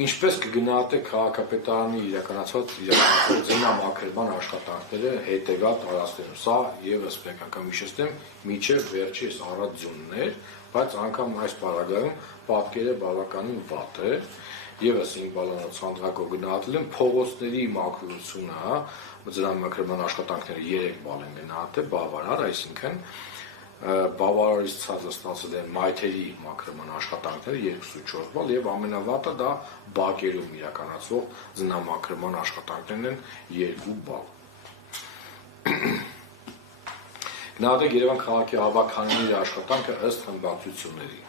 Ինչպես կգնահատեք քաղաքապետարանի իրականացված ձնամաքրման աշխատանքները հետևյալ տարածքներում։ Սա ևս մեկ անգամ հիշեցնեմ, միջև վերջի առաջ ձյուններ, բայց անգամ այս պարագայում պատկերը բավականին վատ է։ Եվս 5 բալանոց հանդրակով գնահատել եմ փողոցների մաքրությունը, ձնամաքրման աշխատանքները 3 բալ են գնահատել, բավարար, այսինքն բավարարից ցածր ստացել են մայթերի մաքրման աշխատանքները 2.4 բալ եւ ամենավատը դա բակերում իրականացվող ձնամաքրման աշխատանքներն են 2 բալ։ Գնահատեք Երևան քաղաքի հավաքանների աշխատանքը ըստ խմբակցությունների։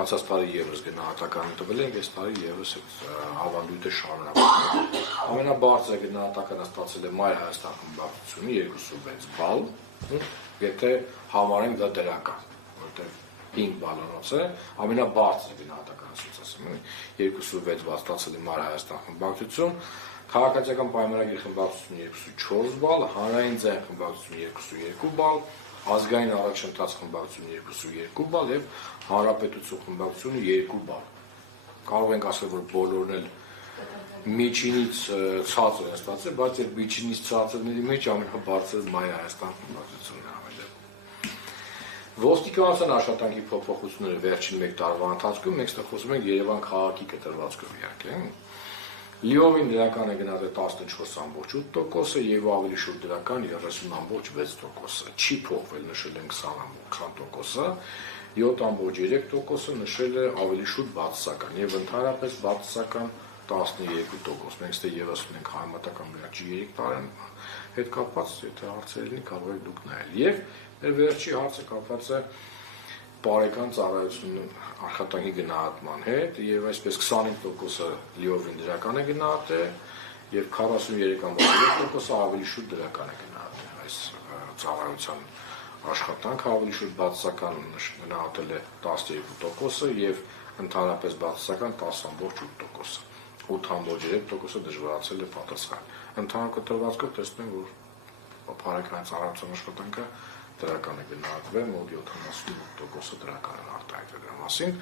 Անցած տարի եւս գնահատականը տվել ենք, այս տարի եւս ավանդույթը շարունակվում է։ Ամենաբարձր գնահատականը ստացել է Մայր Հայաստան խմբակցությունը 2.6 բալ, եթե համարենք դա դրական, որտեղ 5 բալանոց է, ամենաբարձր գնահատականը ասում եմ, 2.6 բալ ստացել է Մայր Հայաստան խմբակցություն, քաղաքացիական պայմանագիր խմբակցությունը 2.4 բալ, հանրային ձայն խմբակցությունը 2.2 բալ, ազգային առաջընթաց խմբակցությունը 2.2 բալ եւ հանրապետություն խմբակցությունը 2 բալ։ Կարող ենք ասել, որ բոլորն էլ միջինից ցածր են ստացել, բայց այդ միջինից ցածրների մեջ ամենաբարձրը Մայր Հայաստան խմբակցությունն է ամենը։ Ոստիկանության աշխատանքի փոփոխությունները վերջին 1 տարվա ընթացքում մենք ստեղ խոսում ենք Երևան քաղաքի կտրվածքով իհարկե։ Լիովին դրական է գնահատել 14.8% եւ ավելի շուտ դրական 30.6%։ Չի փոխվել, նշել են 20%, 7.3%-ը նշել է ավելի շուտ բացասական եւ ընդհանրապես բացասական 12%։ Մենք ստե եւս ունենք համատական միաճի 3 տարին հետ կապված, եթե հարցեր լինի, կարող եք դուք նայել։ Եվ մեր վերջի հարցը կապված է բարեկան ծառայությունն աշխատանքի գնահատման հետ եւ այսպես 25%-ը լիովին դրական է գնահատել եւ 43.3%-ը ավելի շուտ դրական է գնահատել այս ծառայության աշխատանքը ավելի շուտ բացասական գնահատել է 12%-ը եւ ընդհանրապես բացասական 10.8%-ը 8.3%-ը դժվարացել է պատասխան։ Ընդհանուր կտրվածքով տեսնում ենք, որ բարեկան ծառայության աշխատանքը դրական է գնահատվել, մոտ 78%-ը դրական են արտահայտվել դրա մասին։